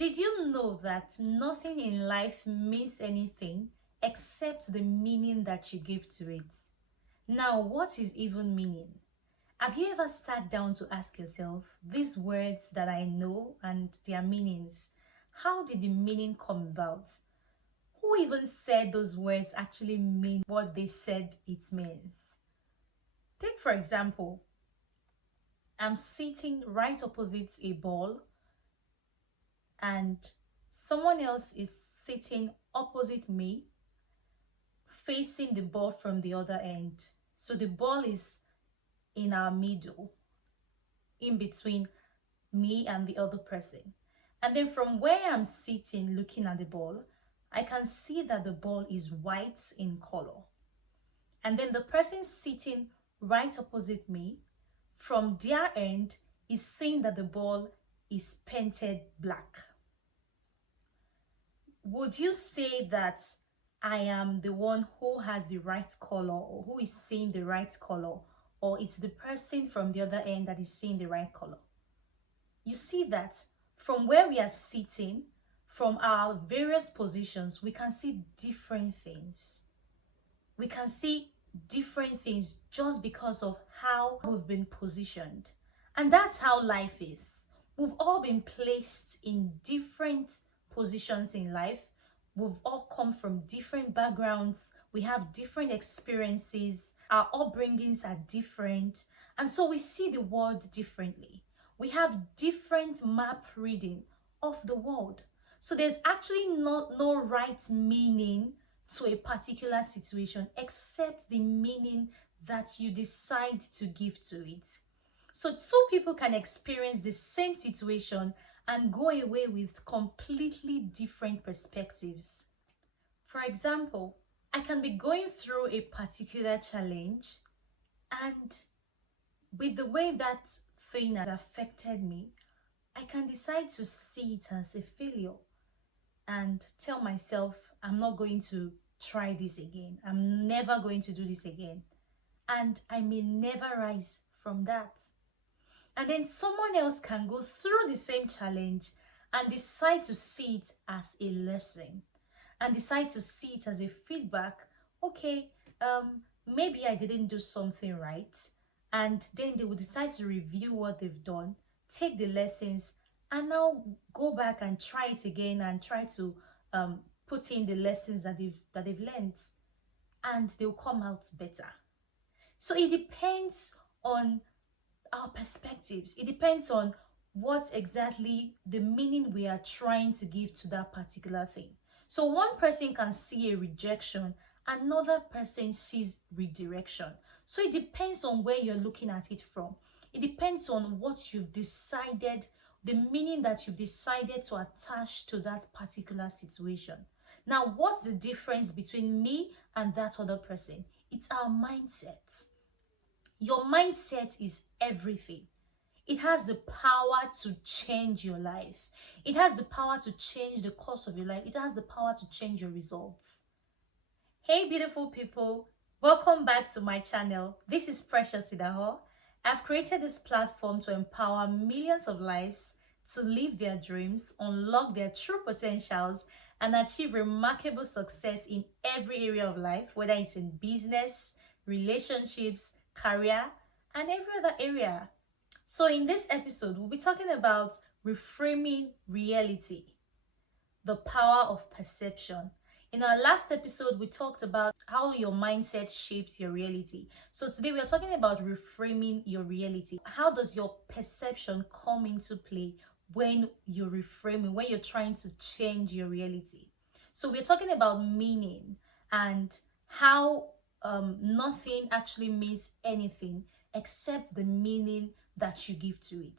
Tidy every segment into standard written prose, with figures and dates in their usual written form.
Did you know that nothing in life means anything except the meaning that you give to it? Now, what is even meaning? Have you ever sat down to ask yourself, these words that I know and their meanings, how did the meaning come about? Who even said those words actually mean what they said it means? Take, for example, I'm sitting right opposite a ball and someone else is sitting opposite me, facing the ball from the other end. So the ball is in our middle, in between me and the other person. And then from where I'm sitting looking at the ball, I can see that the ball is white in color. And then the person sitting right opposite me, from their end, is seeing that the ball is painted black. Would you say that I am the one who has the right color or who is seeing the right color, or it's the person from the other end that is seeing the right color? You see that from where we are sitting, from our various positions, we can see different things. We can see different things just because of how we've been positioned. And that's how life is. We've all been placed in different positions in life. We've all come from different backgrounds. We have different experiences. Our upbringings are different. And so we see the world differently. We have different map reading of the world. So there's actually no right meaning to a particular situation except the meaning that you decide to give to it. So two people can experience the same situation and go away with completely different perspectives. For example, I can be going through a particular challenge, and with the way that thing has affected me, I can decide to see it as a failure and tell myself, I'm not going to try this again. I'm never going to do this again. And I may never rise from that. And then someone else can go through the same challenge and decide to see it as a lesson and decide to see it as a feedback. Okay, maybe I didn't do something right. And then they will decide to review what they've done, take the lessons, and now go back and try it again and try to put in the lessons that they've learned, and they'll come out better. So it depends on our perspectives. It depends on what exactly the meaning we are trying to give to that particular thing. So one person can see a rejection, another person sees redirection. So it depends on where you're looking at it from. It depends on what you've decided, the meaning that you've decided to attach to that particular situation. Now, what's the difference between me and that other person? It's our mindset. Your mindset is everything. It has the power to change your life. It has the power to change the course of your life. It has the power to change your results. Hey, beautiful people. Welcome back to my channel. This is Precious Idahor. I've created this platform to empower millions of lives to live their dreams, unlock their true potentials, and achieve remarkable success in every area of life, whether it's in business, relationships, career, and every other area. So in this episode, we'll be talking about reframing reality, the power of perception. In our last episode, we talked about how your mindset shapes your reality. So today we are talking about reframing your reality. How does your perception come into play when you're reframing, when you're trying to change your reality? So we're talking about meaning and how nothing actually means anything except the meaning that you give to it.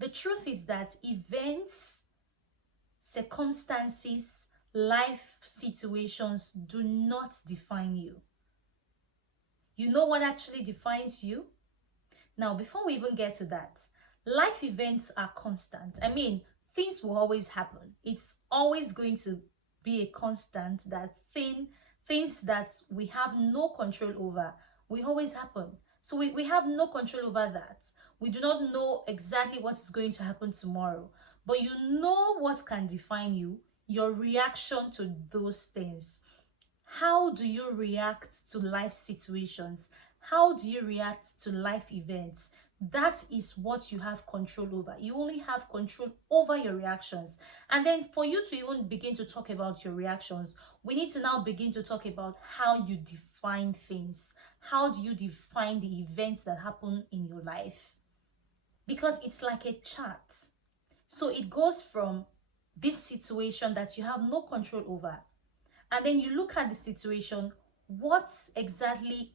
The truth is that events, circumstances, life situations do not define you. You know what actually defines you? Now, before we even get to that, life events are constant. I mean, things will always happen. It's always going to be a constant that things that we have no control over will always happen. So we have no control over that. We do not know exactly what is going to happen tomorrow. but you know what can define you: your reaction to those things. How do you react to life situations? How do you react to life events? That is what you have control over. You only have control over your reactions. And then for you to even begin to talk about your reactions, we need to now begin to talk about how you define things. How do you define the events that happen in your life? Because it's like a chart. So it goes from this situation that you have no control over, and then you look at the situation. What exactly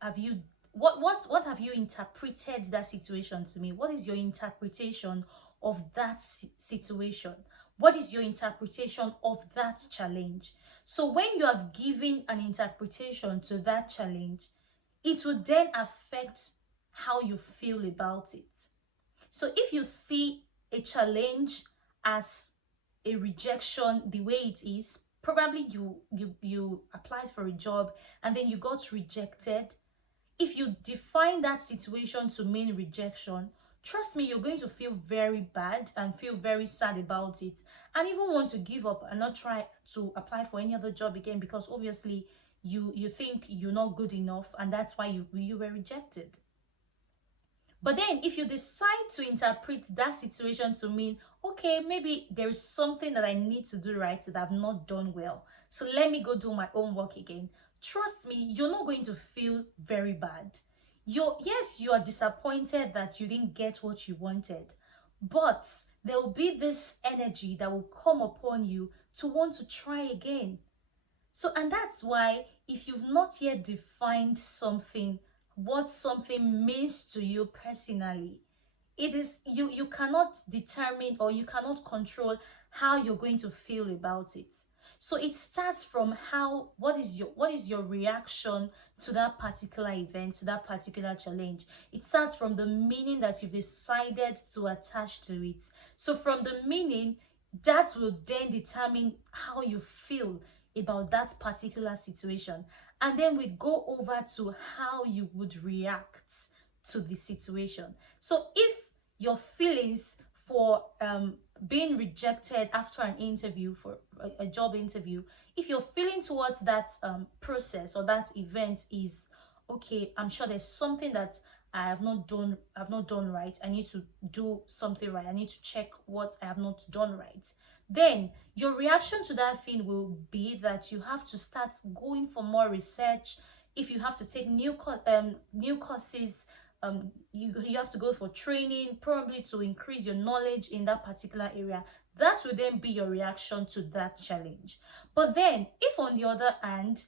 have you what have you interpreted that situation to me? What is your interpretation of that situation? What is your interpretation of that challenge? So when you have given an interpretation to that challenge, it will then affect how you feel about it. So if you see a challenge as a rejection the way it is, probably you applied for a job and then you got rejected. If you define that situation to mean rejection, trust me, you're going to feel very bad and feel very sad about it, and even want to give up and not try to apply for any other job again, because obviously you think you're not good enough, and that's why you were rejected. But then if you decide to interpret that situation to mean, okay, maybe there is something that I need to do right that I've not done well, so let me go do my own work again. Trust me, you're not going to feel very bad. Yes, you are disappointed that you didn't get what you wanted, but there will be this energy that will come upon you to want to try again. So, and that's why if you've not yet defined something, what something means to you personally, it is you cannot determine or you cannot control how you're going to feel about it. So it starts from what is your reaction to that particular event, to that particular challenge. It starts from the meaning that you've decided to attach to it. So from the meaning, that will then determine how you feel about that particular situation. And then we go over to how you would react to the situation. So if your feelings for being rejected after an interview, for a job interview, if your feeling towards that process or that event is, okay, I'm sure there's something that I've not done right, I need to do something right, I need to check what I have not done right, then your reaction to that thing will be that you have to start going for more research. If you have to take new courses, you have to go for training, probably to increase your knowledge in that particular area. That will then be your reaction to that challenge. But then if on the other hand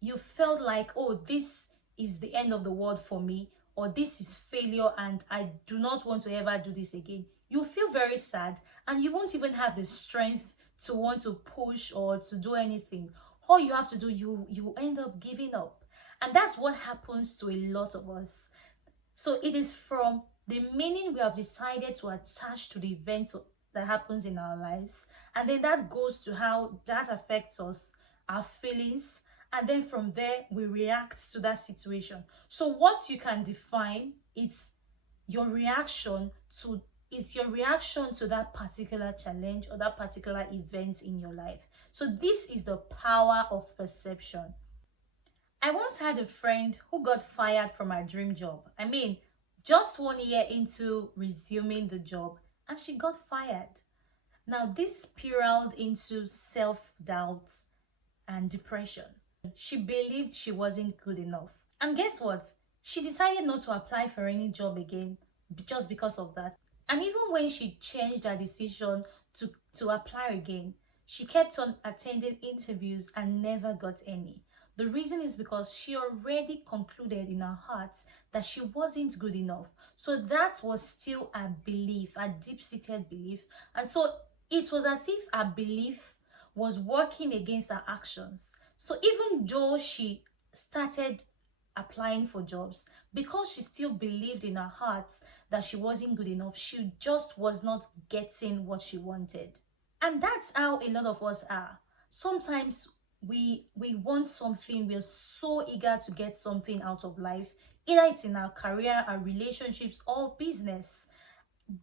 you felt like, oh, this is the end of the world for me, or this is failure and I do not want to ever do this again, you feel very sad and you won't even have the strength to want to push or to do anything. All you have to do, you end up giving up. And that's what happens to a lot of us. So it is from the meaning we have decided to attach to the events that happens in our lives, and then that goes to how that affects us, our feelings, and then from there we react to that situation. So what you can define, it's your reaction to that particular challenge or that particular event in your life. So this is the power of perception. I once had a friend who got fired from her dream job. I mean, just 1 year into resuming the job, and she got fired. Now, this spiraled into self-doubt and depression. She believed she wasn't good enough. And guess what? She decided not to apply for any job again just because of that. And even when she changed her decision to apply again, she kept on attending interviews and never got any. The reason is because she already concluded in her heart that she wasn't good enough. So that was still a belief, a deep-seated belief. And so it was as if her belief was working against her actions. So even though she started applying for jobs, because she still believed in her heart that she wasn't good enough, she just was not getting what she wanted. And that's how a lot of us are. Sometimes we want something, we're so eager to get something out of life, either it's in our career, our relationships, or business.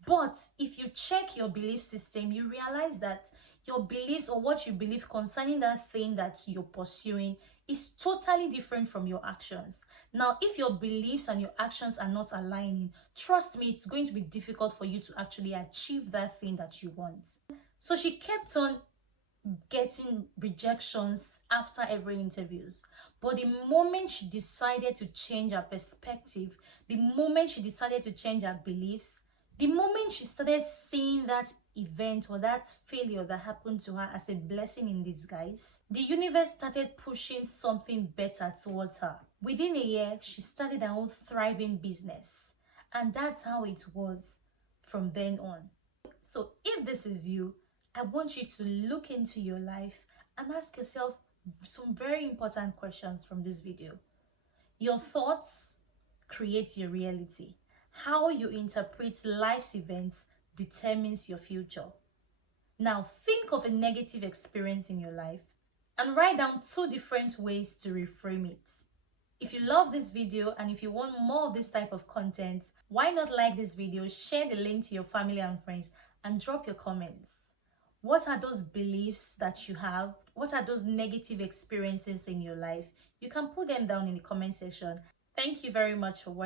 But if you check your belief system, you realize that your beliefs or what you believe concerning that thing that you're pursuing is totally different from your actions. Now, if your beliefs and your actions are not aligning, trust me, it's going to be difficult for you to actually achieve that thing that you want. So she kept on getting rejections after every interviews, but the moment she decided to change her perspective, the moment she decided to change her beliefs, the moment she started seeing that event or that failure that happened to her as a blessing in disguise, the universe started pushing something better towards her. Within a year, she started her own thriving business, and that's how it was from then on. So if this is you, I want you to look into your life and ask yourself some very important questions from this video. Your thoughts create your reality. How you interpret life's events determines your future. Now think of a negative experience in your life and write down 2 different ways to reframe it. If you love this video and if you want more of this type of content, why not like this video, share the link to your family and friends, and drop your comments. What are those beliefs that you have? What are those negative experiences in your life? You can put them down in the comment section. Thank you very much for watching.